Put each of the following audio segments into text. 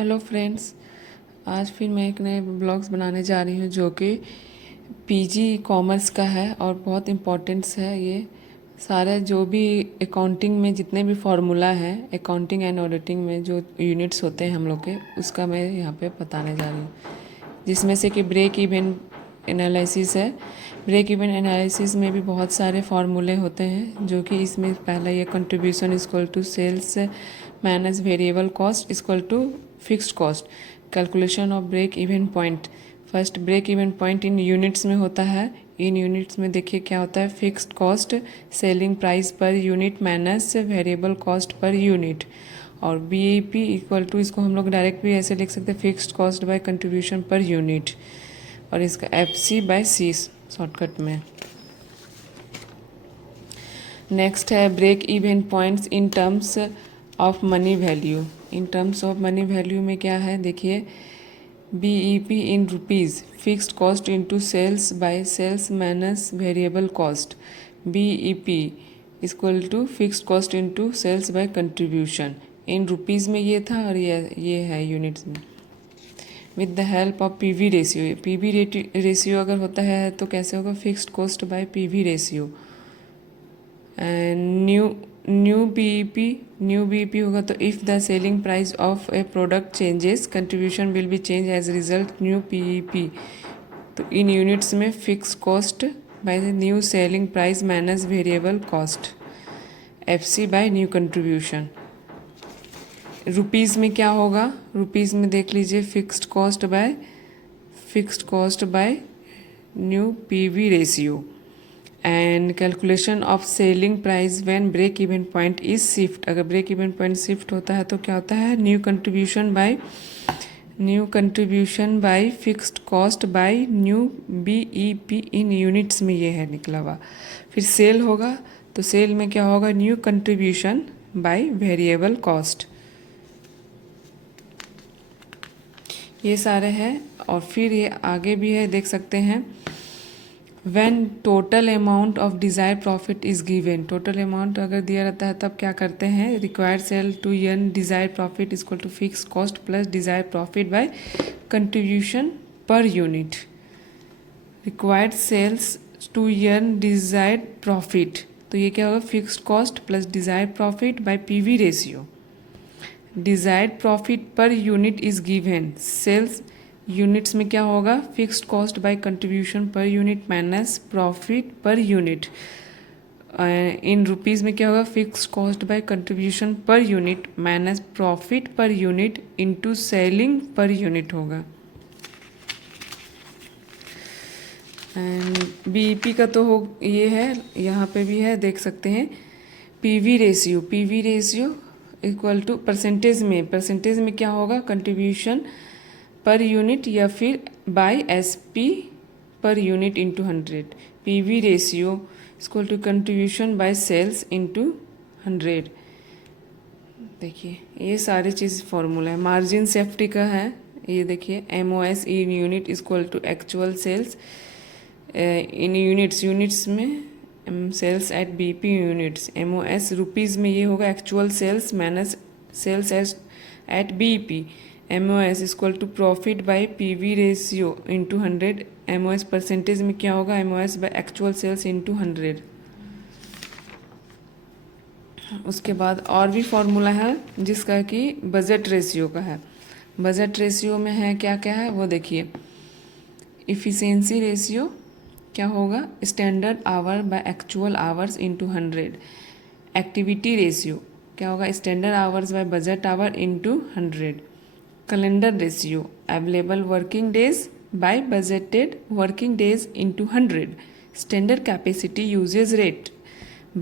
Hello friends, आज फिर मैं एक नए ब्लॉग्स बनाने जा रही हूँ जो कि पीजी कॉमर्स का है और बहुत इम्पोर्टेंट्स है। ये सारे जो भी अकाउंटिंग में जितने भी फार्मूला हैं, अकाउंटिंग एंड ऑडिटिंग में जो यूनिट्स होते हैं हम लोग के, उसका मैं यहाँ पे बताने जा रही हूँ। जिसमें से कि ब्रेक इवन एनालिसिस है। ब्रेक इवन एनालिसिस में भी बहुत सारे फार्मूले होते हैं, जो कि इसमें पहला ये contribution equal to sales minus variable cost equal to fixed cost, calculation of break even point. First break even point in units में होता है। इन यूनिट्स में देखिए क्या होता है, fixed cost selling price per unit minus variable cost per unit. और BEP equal to, इसको हम लोग डायरेक्ट भी ऐसे लिख सकते हैं, fixed cost by contribution per unit. और इसका एफसी बाय सी शॉर्टकट में। नेक्स्ट है break even points in terms of money value. In terms of money value में क्या है, देखिए, BEP in rupees, fixed cost into sales by sales minus variable cost. BEP equal to fixed cost into sales by contribution. In rupees में ये था और ये है यूनिट्स में। With the help of PV ratio. PV ratio अगर होता है तो कैसे होगा, fixed cost by PV ratio. And new BEP होगा तो if the selling price of a product changes contribution will be change as result new BEP. तो in units में fix cost by the new selling price minus variable cost, FC by new contribution. Rupees में क्या होगा, rupees में देख लीजिए, fixed cost by new PV ratio. And calculation of selling price when break even point is shift. अगर break even point shift होता है तो क्या होता है, new contribution by fixed cost by new BEP in units में ये है निकला हुआ। फिर सेल होगा तो सेल में क्या होगा, new contribution by variable cost. ये सारे हैं। और फिर ये आगे भी है, देख सकते हैं, when total amount of desire profit is given. Total amount अगर दिया रहता है तब क्या करते हैं, required sale to earn desire profit equal to fix cost plus desire profit by contribution per unit. Required sales to earn desired profit, तो ये क्या होगा, fixed cost plus desire profit by PV ratio. Desired profit per unit is given. Sales units में क्या होगा, fixed cost by contribution per unit minus profit per unit. In rupees में क्या होगा, fixed cost by contribution per unit minus profit per unit into selling per unit होगा। And BEP का तो हो ये है, यहाँ पे भी है, देख सकते हैं। PV ratio equal to percentage में क्या होगा, कंट्रीब्यूशन पर यूनिट या फिर by SP per unit into 100। PV ratio equal to contribution by sales into 100। देखिए ये सारी चीज़ फॉर्मूला है। मार्जिन सेफ्टी का है, ये देखिए, MOS in unit equal to actual sales in units में sales at BP units. MOS rupees में ये होगा actual sales minus sales at BP. MOS equal to profit by PV ratio into 100। MOS percentage में क्या होगा, MOS by actual sales into 100। उसके बाद और भी फॉर्मूला है जिसका कि बजट रेशियो का है। बजट रेशियो में है क्या क्या है वो देखिए। इफ़िशियंसी रेशियो क्या होगा, standard hour by actual hours into 100। Activity ratio क्या होगा, standard hours by budget hour into 100। Calendar ratio, available working days by budgeted working days into 100। Standard capacity usage rate,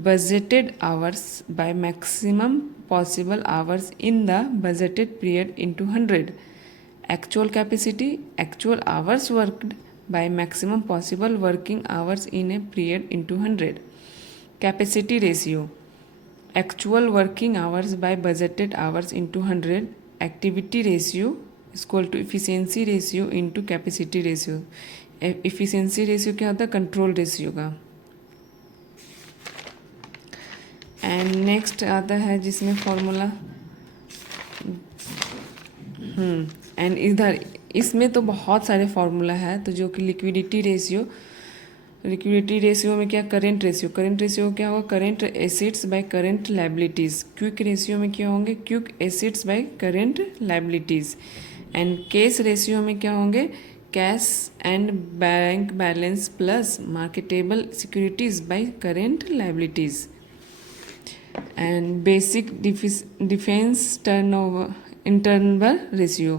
budgeted hours by maximum possible hours in the budgeted period into 100. Actual capacity, actual hours worked by maximum possible working hours in a period into 100. Capacity ratio, actual working hours by budgeted hours into 100. Activity ratio is equal to efficiency ratio into capacity ratio. Efficiency ratio क्या होता है, control ratio का। And next आता है जिसमें formula and इधर इसमें तो बहुत सारे फार्मूला है, तो जो कि लिक्विडिटी रेशियो में क्या, करेंट रेशियो क्या होगा, current assets bye current liabilities. Quick ratio में क्या होंगे, quick assets bye current liabilities. And cash ratio में क्या होंगे, cash and bank balance plus marketable securities by current liabilities. And basic defence internal ratio,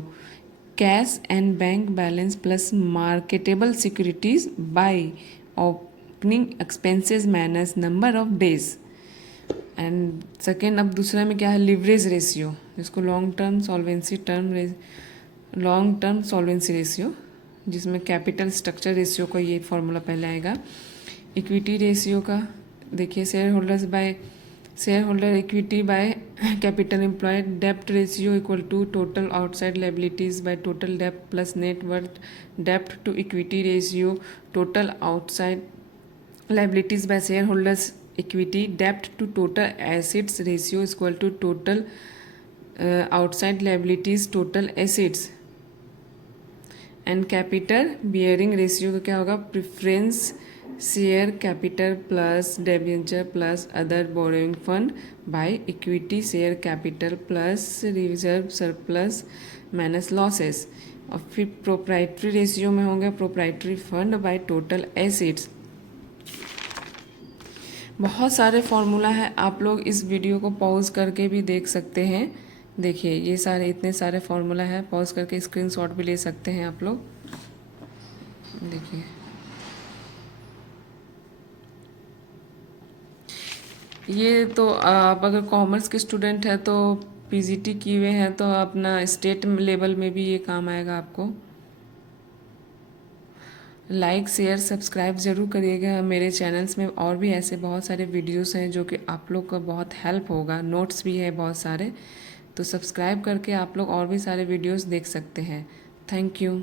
cash and bank balance plus marketable securities by opening expenses minus number of days. And second, अब दूसरा में क्या है, leverage ratio, जिसको long term solvency ratio, जिसमें capital structure ratio का ये formula पहले आएगा। इक्विटी रेशियो का देखिए, share holder equity by capital employed. Dept ratio equal to total outside liabilities by total dept plus net worth. Dept to equity ratio, total outside liabilities bye share holders equity. Dept to total assets ratio equal to total outside liabilities total assets. And capital bearing ratio का क्या होगा, preference share capital plus debenture plus other borrowing fund by equity share capital plus reserve surplus minus losses. और फिर proprietary ratio में होंगे proprietary fund by total assets. बहुत सारे formula है, आप लोग इस वीडियो को पॉज करके भी देख सकते हैं। देखिए ये सारे इतने सारे फॉर्मूला है, पॉज करके स्क्रीनशॉट भी ले सकते हैं आप लोग। देखिए ये तो आप अगर कॉमर्स के स्टूडेंट हैं तो पीजीटी किए हुए हैं तो अपना स्टेट लेवल में भी ये काम आएगा आपको। लाइक शेयर सब्सक्राइब ज़रूर करिएगा मेरे चैनल्स में, और भी ऐसे बहुत सारे वीडियोस हैं जो कि आप लोग का बहुत हेल्प होगा। नोट्स भी है बहुत सारे, तो सब्सक्राइब करके आप लोग और भी सारे वीडियोस देख सकते हैं। Thank you.